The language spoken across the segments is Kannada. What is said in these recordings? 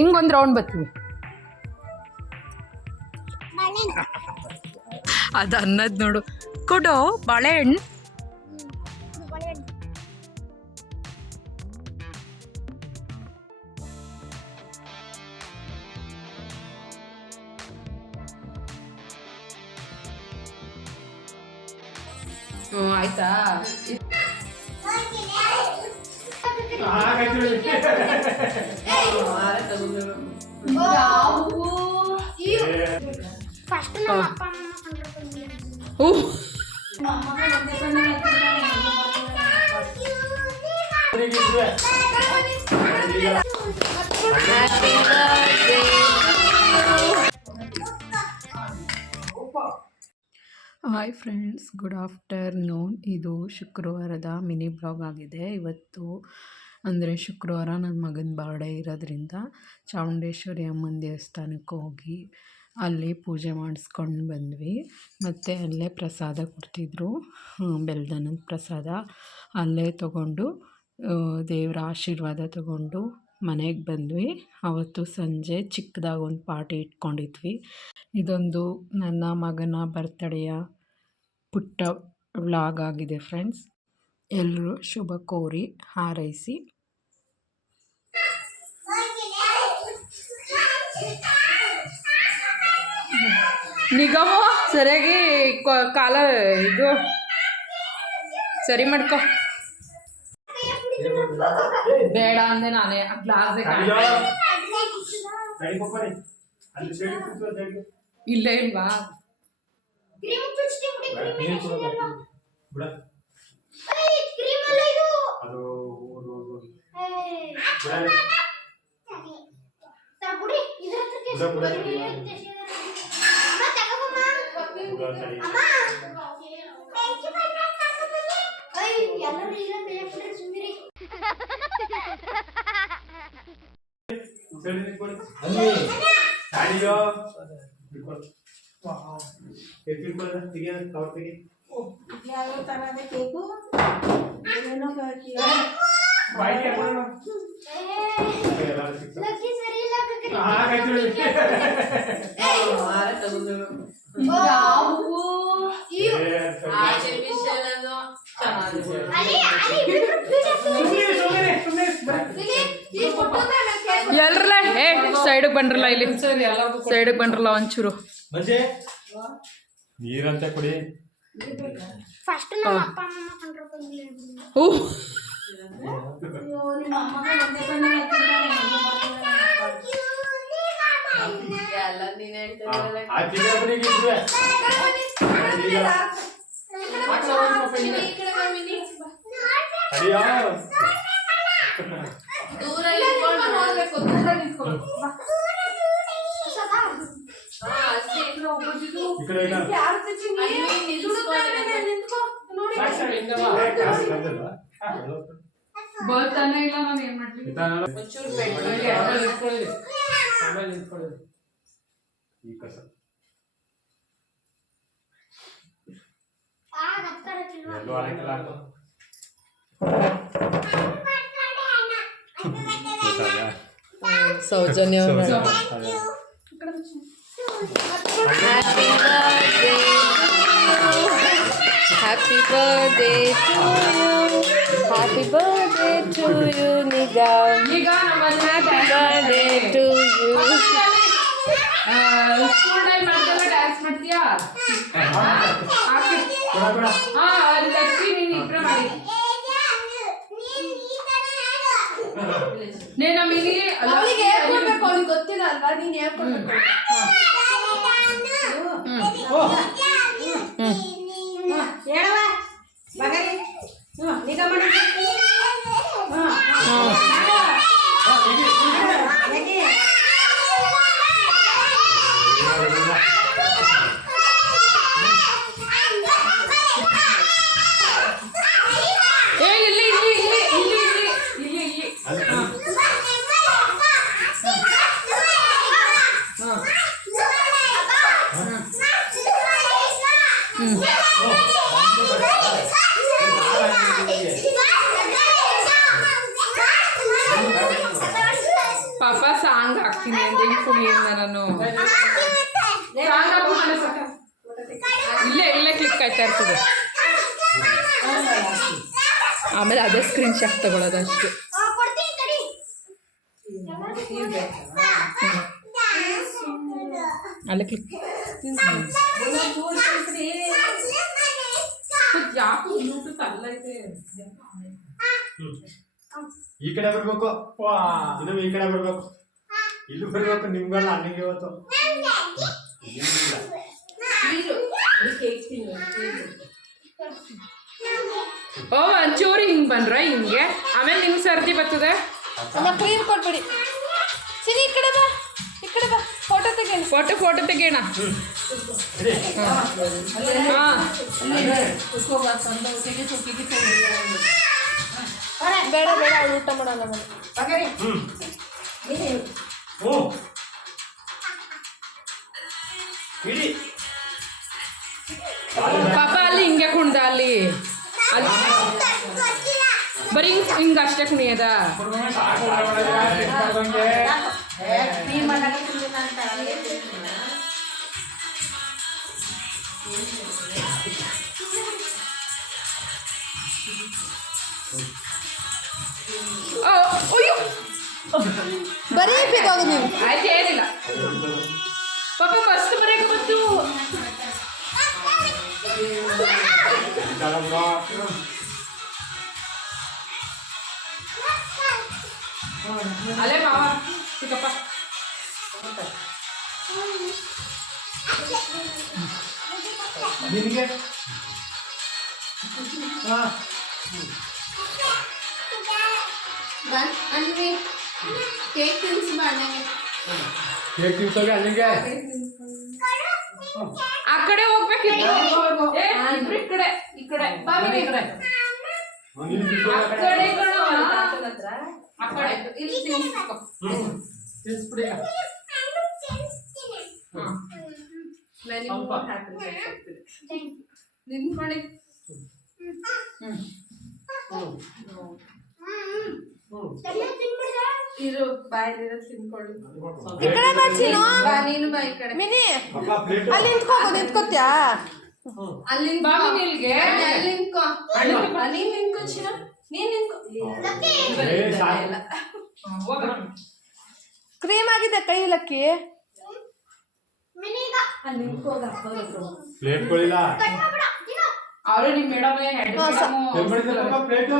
ಹಿಂಗೊಂದು ರೌಂಡ್ ಬರ್ತೀವಿ ಅದ ಅನ್ನದ್ ನೋಡು. ಕೊಡು ಬಾಳೆಹಣ್ಣು. ಹ್ಮ್ ಆಯ್ತಾ? ಹಾಯ್ ಫ್ರೆಂಡ್ಸ್ ಗುಡ್ ಆಫ್ಟರ್ನೂನ್ ಇದು ಶುಕ್ರವಾರದ ಮಿನಿ ಬ್ಲಾಗ್ ಆಗಿದೆ. ಇವತ್ತು ಅಂದರೆ ಶುಕ್ರವಾರ ನನ್ನ ಮಗನ ಬರ್ಡೇ ಇರೋದ್ರಿಂದ ಚಾಮುಂಡೇಶ್ವರಿ ಅಮ್ಮನ ದೇವಸ್ಥಾನಕ್ಕೆ ಹೋಗಿ ಅಲ್ಲಿ ಪೂಜೆ ಮಾಡಿಸ್ಕೊಂಡು ಬಂದ್ವಿ. ಮತ್ತು ಅಲ್ಲೇ ಪ್ರಸಾದ ಕೊಡ್ತಿದ್ರು. ಬೆಲ್ದನದ ಪ್ರಸಾದ. ಅಲ್ಲೇ ತಗೊಂಡು ದೇವರ ಆಶೀರ್ವಾದ ತಗೊಂಡು ಮನೆಗೆ ಬಂದ್ವಿ. ಅವತ್ತು ಸಂಜೆ ಚಿಕ್ಕದಾಗಿ ಒಂದು ಪಾರ್ಟಿ ಇಟ್ಕೊಂಡಿದ್ವಿ. ಇದೊಂದು ನನ್ನ ಮಗನ ಬರ್ತಡೆಯ ಪುಟ್ಟ ವ್ಲಾಗ್ ಆಗಿದೆ ಫ್ರೆಂಡ್ಸ್ ಎಲ್ಲರೂ ಶುಭ ಕೋರಿ ಹಾರೈಸಿ. ನಿಗಮ, ಸರಿಯಾಗಿ ಕಾಲ ಇದು. ಸರಿ ಮಾಡ್ಕೊ. ಬೇಡ ಅಂದೆ ನಾನೇ ಗ್ಲಾಸ್ ಇಲ್ಲೇ. ಇಲ್ವಾ? ಸುಂದರಿ ಯಾವ ತರಹದ ಕೇಕು ಎಲ್ರಲ್ಲ ಹೇ ಸೈಡ್ಗೆ ಬಂದ್ರಲ್ಲ ಇಲ್ಲಿ. ಸೈಡ್ಗೆ ಬಂದ್ರಲ್ಲ ಒಂಚೂರು. ನೀರಂತ ಕುಡಿ. ఫస్ట్ నా అప్ప అమ్మ కంట్రోల్ ఓ దూರ దూర ఇక్కడైనా బర్త్ అన్న ఇలా మనం ఏమంటే సౌజన్యం ఇక్కడ ಇದ್ವೆ ಅಡಿಯೋ ಈ ಕಡೆ ಇಲ್ಲ ಬರ್ತಾನೆ ಇಲ್ಲ ನಾನು ಏನ್ ಮಾಡ್ಲಿ ಈ ಕಸ ಆ ನಕ್ಕರ ಚಿಲ್ವ. ಎಲ್ಲೋ ಹಾಕಿಲ್ಲ Soujanya happy birthday to you happy birthday to you Nigam ಈಗ happy birthday to you school time ಮಾಡ್ದಲ್ಲ dance ಮಾಡ್ತೀಯಾ ಹಾಕಿ ಕೊಡ ಕೊಡ ಹಾ ಅಲ್ಲಿ ಲಕ್ಷ್ಮಿ ನೀನು ಇಬ್ರು ಮಾಡಿ ನೇನ ಮಿನಿ ಅವಳಿಗೆ ಹೇಳ್ಕೊಡ್ಬೇಕು ಅವ್ಳಿಗೆ ಗೊತ್ತಿಲ್ಲ ಅಲ್ವಾ ನೀನ್ ಹೇಳ್ಕೊಡ್ಬೇಕು Huh. ಸ್ಕ್ರೀನ್ ಶಾಟ್ ತಗೊಳ್ಳೋದು ಅಷ್ಟು. ಅಲ್ಲಿ ಕೊಡ್ತೀನಿ ತಡಿ. ಅಲ್ಲೇ ಕ್ಲಿಕ್ ಈ ಕಡೆ ಬರ್ಬೇಕು. ಇನ್ನೂ ಈ ಕಡೆ ಬರ್ಬೇಕು. ಇಲ್ಲಿ ಬರ್ಬೇಕು ನಿಮ್ಗೆಲ್ಲ ಅಲ್ಲಿಗೆ ಇವತ್ತು. ಏನಿಲ್ಲ. ಓ ಒಂಚೂರು ಹಿಂಗೆ ಬಂದ್ರ ಹಿಂಗೆ? ಆಮೇಲೆ ನಿಂಗೆ ಸರ್ದಿ ಬರ್ತದೆ? ಅಮ್ಮ ಕ್ಲೀನ್ ಕೊಟ್ಬಿಡಿ. ಸಿರಿ ಈ ಕಡೆ ಬಾ. ಈ ಕಡೆ ಬಾ. ಫೋಟೋ ತೆಗೇಣ ಫೋಟೋ ಫೋಟೋ ತೆಗೇಣ? ಬೇಡ ಬೇಡ ಅವಳು ಊಟ ಮಾಡೋಣ. ಅಯ್ಯೋ ಬರೀ ಬೇಕಾಗು ನೀವು ಆಯ್ತು ಏನಿಲ್ಲ ಪಾಪ ಮಸ್ತ್ ಬರಕ್ಕೆ ಬಂತು ಅಲ್ಲೇ ಮಾವ ಚಿಕ್ಕಪ್ಪ ನಿನಗೆ ಅನ್ವಿ ಕೇಕ್ ತಿನ್ಸ್ಬಾ ಅಣ್ಣಗೆ ಕೇಕ್ ತಿನ್ಸೋಗೆ ಅಲ್ಲಿಗೆ ಆ ಕಡೆ ಹೋಗ್ಬೇಕಿತ್ತು ಏ, ಇಬ್ರು ಈ ಕಡೆ ಈ ಕಡೆ ಬಾ ನೀನು ಈ ಕಡೆ ನೀನು ಆ ಕಡೆ ಕಣೋ. ಆ ಕಡೆ ಇಲ್ಲಿ ತಿನ್ಸ್ಕೊ. ತಿನ್ಸ್ಬಿಡಿ ಹಾ. ಸ್ವಲ್ಪ. ನಿಂತ್ಕೊಳ್ಳಿ ತಡಿ, ತಿನ್ಬಿಡ್ದೆ? ಇರು ಬಾಯಿಲಿರೋ ತಿನ್ಕೊಳ್ಳಿ. ಈ ಕಡೆ ಬಾ ಚೀನು ಬಾ ನೀನು ಬಾ ಈ ಕಡೆ. ಮಿನಿ ಅಲ್ಲಿ ನಿಂತ್ಕೋತ್ಯಾ? ಅಲ್ಲಿ ಬಾ ನಿಲ್ಗೆ ಅಲ್ಲಿ ನಿಂತ್ಕೊ. ನೀನ್ ನಿಂತ್ಕೊ ನೀನ್ ನಿಂತ್ಕೊ. ಹೋಗ ಕ್ರೀಮ್ ಆಗಿದೆ ಕೈ ಲಕ್ಕಿ ಪ್ಲೇಟ್. ಅವ್ರು ನಿಮ್ ಮೇಡಮ್ ಪ್ಲೇಟು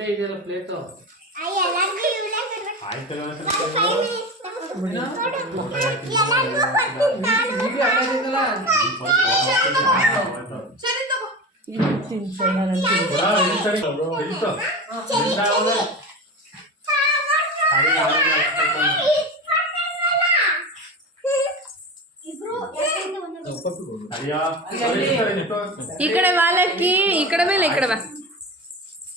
ಇಲ್ಲೇ ಇದೆಯಲ್ಲ ಪ್ಲೇಟು. ಈ ಕಡೆ ಬಾಲಕ್ಕಿ ಮೇಲೆ ಈ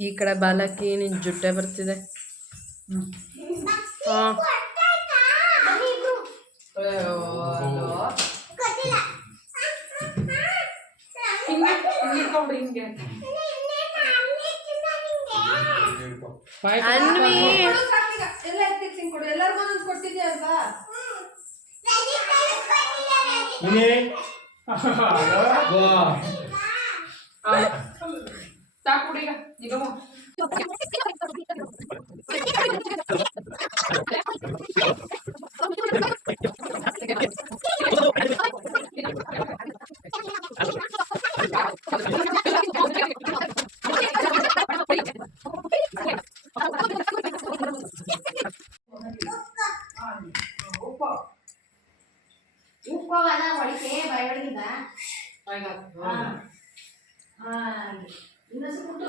ಈ ಕಡೆ ಬಾಲಕಿ ನಿನ್ ಜುಟ್ಟೆ ಬರ್ತಿದೆ. ಹಾ. ಅನ್ವಿ. ಸಾಕು Никому. உப்பாவாதான் படிக்கே சுட்டு